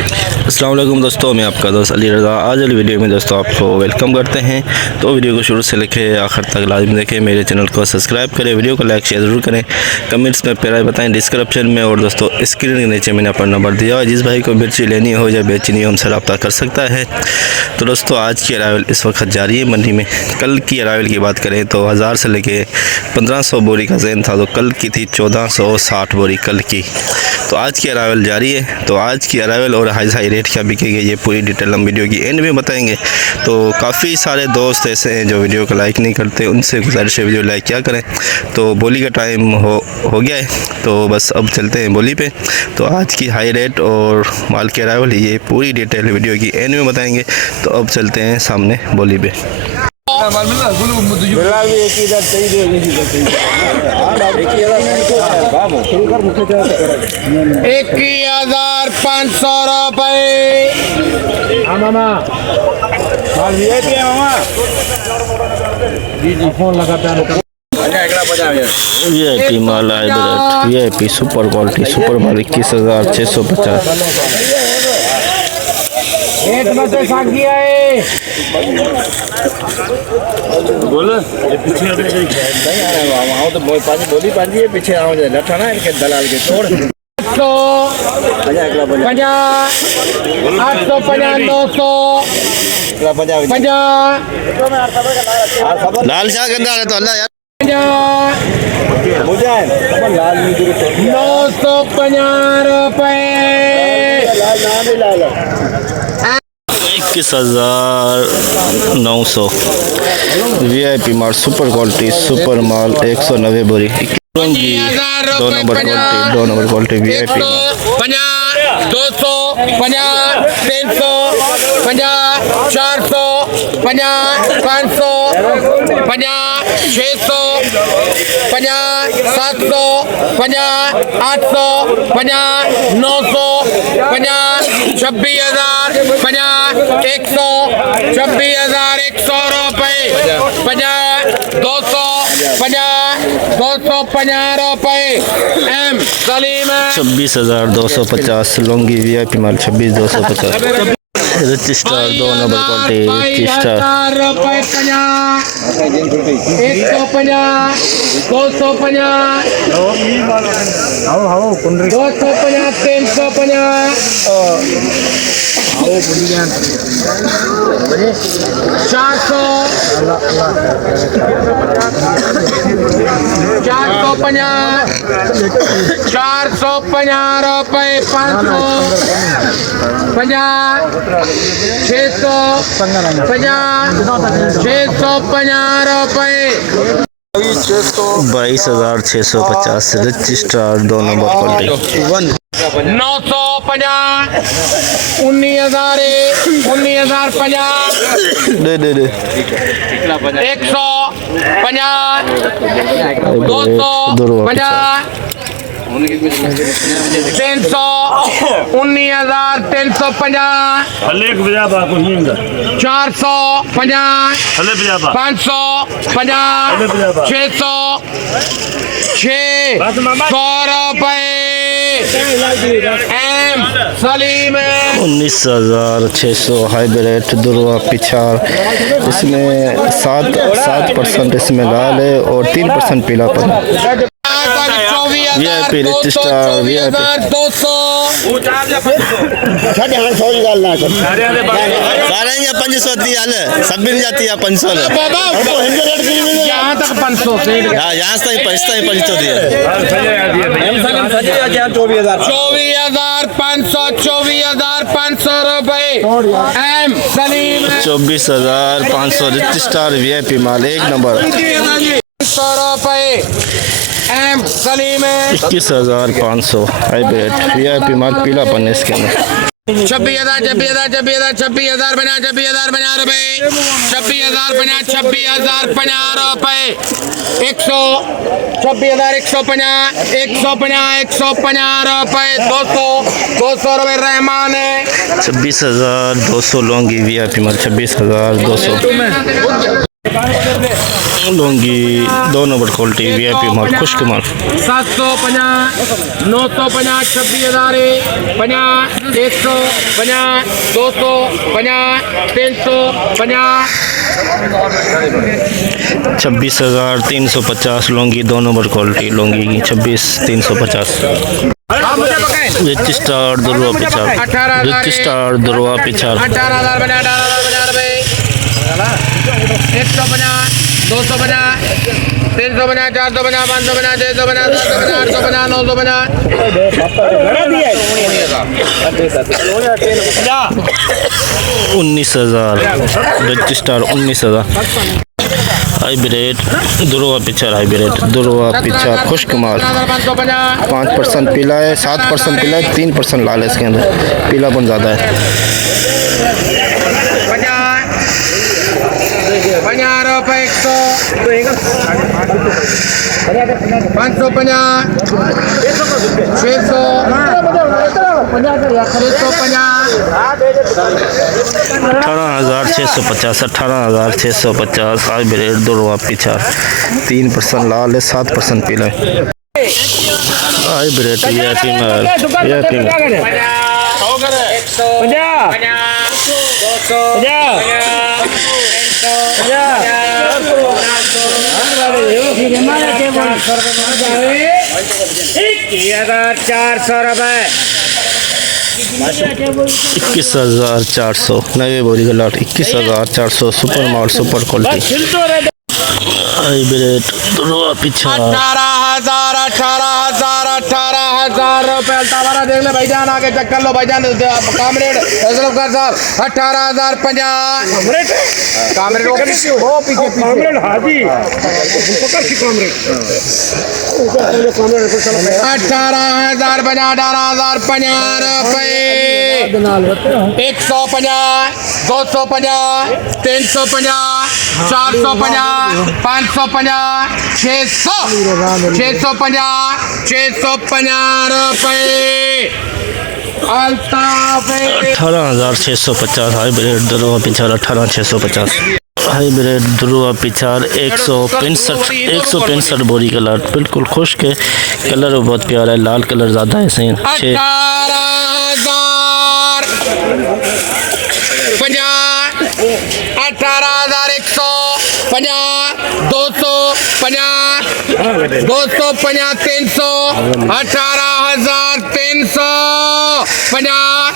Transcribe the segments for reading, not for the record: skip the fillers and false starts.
अस्सलाम वालेकुम दोस्तों, मैं आपका दोस्त अली रज़ा। आज वाली वीडियो में दोस्तों आपको वेलकम करते हैं। तो वीडियो को शुरू से लेके आखिर तक लाजमी देखें, मेरे चैनल को सब्सक्राइब करें, वीडियो को लाइक शेयर ज़रूर करें, कमेंट्स में प्यार बताएं डिस्क्रिप्शन में। और दोस्तों स्क्रीन के नीचे मैंने अपना नंबर दिया है, जिस भाई को मिर्ची लेनी हो या बेचनी हो हमसे रब्ता कर सकता है। तो दोस्तों आज की अरावल इस वक्त जारी है मंडी में। कल की अरावल की बात करें तो 1000 से लेके 1500 बोरी का ज़ैन था, तो कल की थी 1460 बोरी कल की। तो आज की अरावल जारी है। तो आज की अरावल और हाई रेट क्या बिकेगी ये पूरी डिटेल हम वीडियो की एंड में बताएंगे। तो काफ़ी सारे दोस्त ऐसे हैं जो वीडियो को लाइक नहीं करते, उनसे गुजारिश है वीडियो लाइक क्या करें। तो बोली का टाइम हो गया है, तो बस अब चलते हैं बोली पे। तो आज की हाई रेट और माल की अरावल ये पूरी डिटेल वीडियो की एंड में बताएंगे। तो अब चलते हैं सामने बोली पे। 1500 रुपये। फोन लगाता VIP माल hybrid VIP super quality super माल 21,650। बोलो तो बोली पीछे आओ लठाना इनके दलाल के छोड़ 850 लाल शाह गंदा है तो अल्लाह यार 950 रुपये। 21,900 VIP माल सुपर क्वालिटी सुपर माल 190 बोरी 2 नंबर क्वालिटी VIP 250 350 400 500 600 700 800 900 26,000 100 26,100 रुपये 250 रुपये। एम सलीम 26,250 लौंगी VIP माल 26,250 रजिस्टर 2 नंबर क्वालिटी रजिस्टर 450 रुपये 650 रुपये 22,650 रजिस्टर 2 नंबर क्वालिटी 950 19,050 दे 150 250 300 19,350 450 500 600 600 रुपये। एम सलीम 19,600 हाइब्रिड दुर्वा पिछाड़। इसमें 7% इसमें लाल है और 3% पीलापन है। VIP रजिस्टर VIP 200 500 दी हाल सब मिल जाती है 500 यहाँ तक 500 से यहाँ से 500 दिया 24,500 रुपये। एम सलीम 24,500 रजिस्टर VIP माल 1 नंबर 100 रुपये। एम सलीम 21,500 हाइब्रिड VIP माल पीलापन है इसके अंदर 26,000 26,000 बना रुपये 26,050 रुपये 100 26,150 रुपये 200 रुपये रहमान है 26,200 लौंगी VIP माल 26,200 लुंगी 2 नंबर क्वालिटी VIP माल खुश्क माल 750 950 26,000 50 150 350 26,350 लुंगी 2 नंबर क्वालिटी लुंगी की 26,350 रिच स्टार दुर्वा पिचार रिच स्टार दुर्वा पिचार 18,000 बना 150 250 300 बना 400 बना 500 बना 600 बना 700 बना 800 बना 900 बना 19,000 रिच स्टार 19,000 हाइब्रिड दुर्वा पिचार हाइब्रिड दुर्वा पिचार खुश्क माल 5% पीला है 7% पीला है 3% लाल है इसके अंदर पीलापन ज़्यादा है 50 रुपए 100 550 600 18,650 18,650 हाइब्रिड दुर्वा पिचार 3% लाल है 7% पीला है हाइब्रिड VIP माल VIP ₹400 21,400 नवे बोरी का लॉट 21,400 सुपर माल सुपर क्वालिटी हाइब्रिड दुर्वा पिचार 18,000 रुपए अल्तावारा देख ले भाईजान आगे चेक कर लो भाईजान कामरेड फैसलफकार साहब 18,050 कामरेड वो पीछे कामरेड हाजी पकड़ की कामरेड 18,050 रुपए 150 250 350 450 550 650 रुपए अल्ताफ 18,650 हाइब्रिड दुर्वा पिचार 18,650 हाइब्रिड दुर्वा पिचार 165 बोरी का लॉट बिल्कुल खुश्क है कलर बहुत प्यारा है लाल कलर ज़्यादा है सही 18,150 250 300 18,350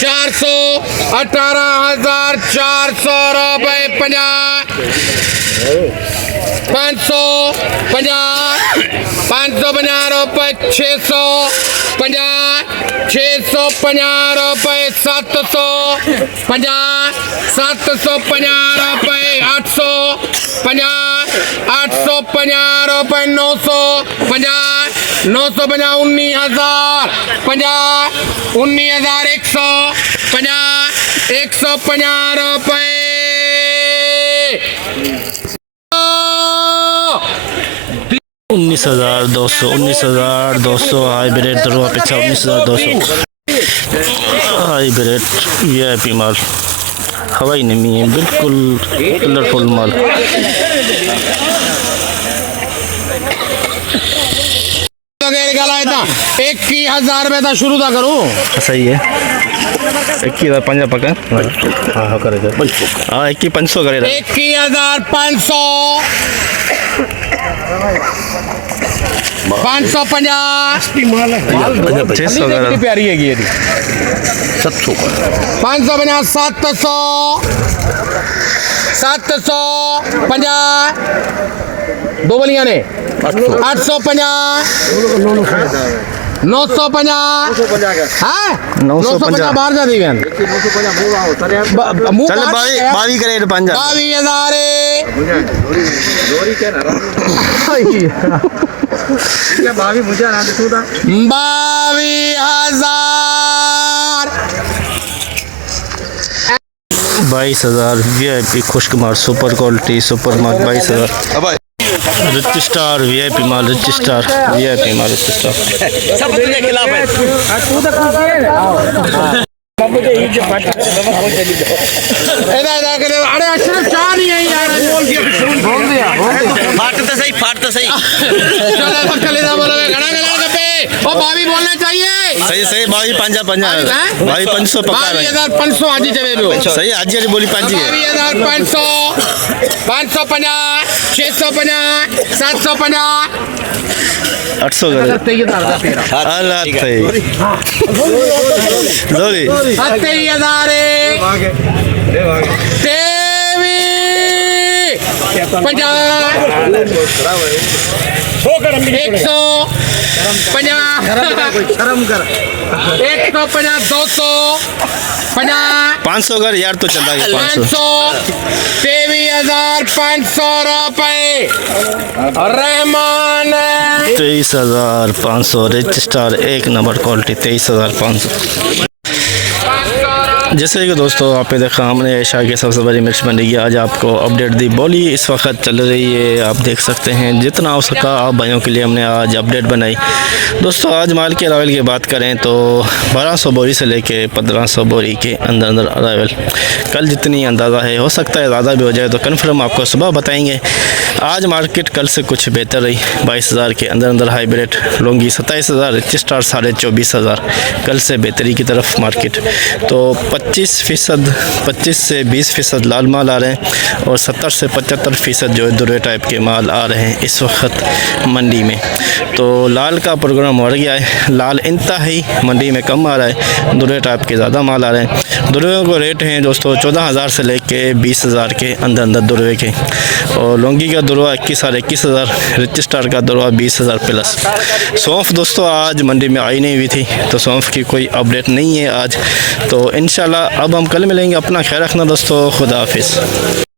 400 18,400 रुपए 550 रुपए 650 रुपए 750 रुपए 850 रुपए 950 19,000 150 रुपए 19,200 हाइब्रिड दुर्वा पिचार 19,200 हाइब्रिड VIP माल हवाई नमी है बिल्कुल कलरफुल माल था 21,000 रुपए था शुरू था करूँ सही है 21,500 पका हाँ करेगा हाँ 21,500 करेगा 21,500 550 प्यारी है ये 550 750 दो बलियां ने 850 950 हाँ 950 बाहर जा दी बहन चल बावी करे 22,000 VIP खुश्क माल सुपर क्वालिटी सुपर माल 22,000 रिच स्टार VIP माल रिच स्टार VIP माल रिच स्टार सब के खिलाफ है सब दे ही के पट हो चली जाओ इधर के अरे अशरफ चाह नहीं है यार बोल दिया फाट तो सही चलो बकले ना बोलो घड़ा गला पे ओ भाभी बोलना चाहिए सही भाई पंजा भाई 500 पक्का है 22,500 आज चले सही आज वाली बोली 5 है 22,500 550 650 750 800 कर अल्लाह सही जोरी 500 कर यार तो चल रहा है 23,500 रुपए Rahman 23,500 rich star 1 number quality 23,500। जैसे कि दोस्तों आपने देखा हमने एशिया की सबसे बड़ी मिर्च मंडी की आज आपको अपडेट दी। बोली इस वक्त चल रही है, आप देख सकते हैं जितना हो सका आप भाइयों के लिए हमने आज अपडेट बनाई। दोस्तों आज माल के अरावल की बात करें तो 1200 बोरी से लेके 1500 बोरी के अंदर अंदर अरावल। कल जितनी अंदाज़ा है, हो सकता है ज़्यादा भी हो जाए तो कन्फर्म आपको सुबह बताएंगे। आज मार्केट कल से कुछ बेहतर रही। 22,000 के अंदर अंदर हाइब्रिड लौंगी 27,000, रिच स्टार 24,500, कल से बेहतरी की तरफ मार्केट। तो 25 से 20% लाल माल आ रहे हैं और 70 से 75% जो है दुर्रे टाइप के माल आ रहे हैं इस वक्त मंडी में। तो लाल का प्रोग्राम बढ़ गया है, लाल इंतहाई मंडी में कम आ रहा है, दुर्रे टाइप के ज़्यादा माल आ रहे हैं। दुर्रों को रेट हैं दोस्तों 14,000 से लेके 20,000 के अंदर अंदर दुर्रे के। और लौंगी का दुर्रा 21 और 21,000, रिच स्टार का दुर्रा 20,000 प्लस। सौंफ दोस्तों आज मंडी में आई नहीं हुई थी तो सौंफ की कोई अपडेट नहीं है आज। तो इंशाल्लाह अब हम कल मिलेंगे। अपना ख्याल रखना दोस्तों, खुदा हाफिज़।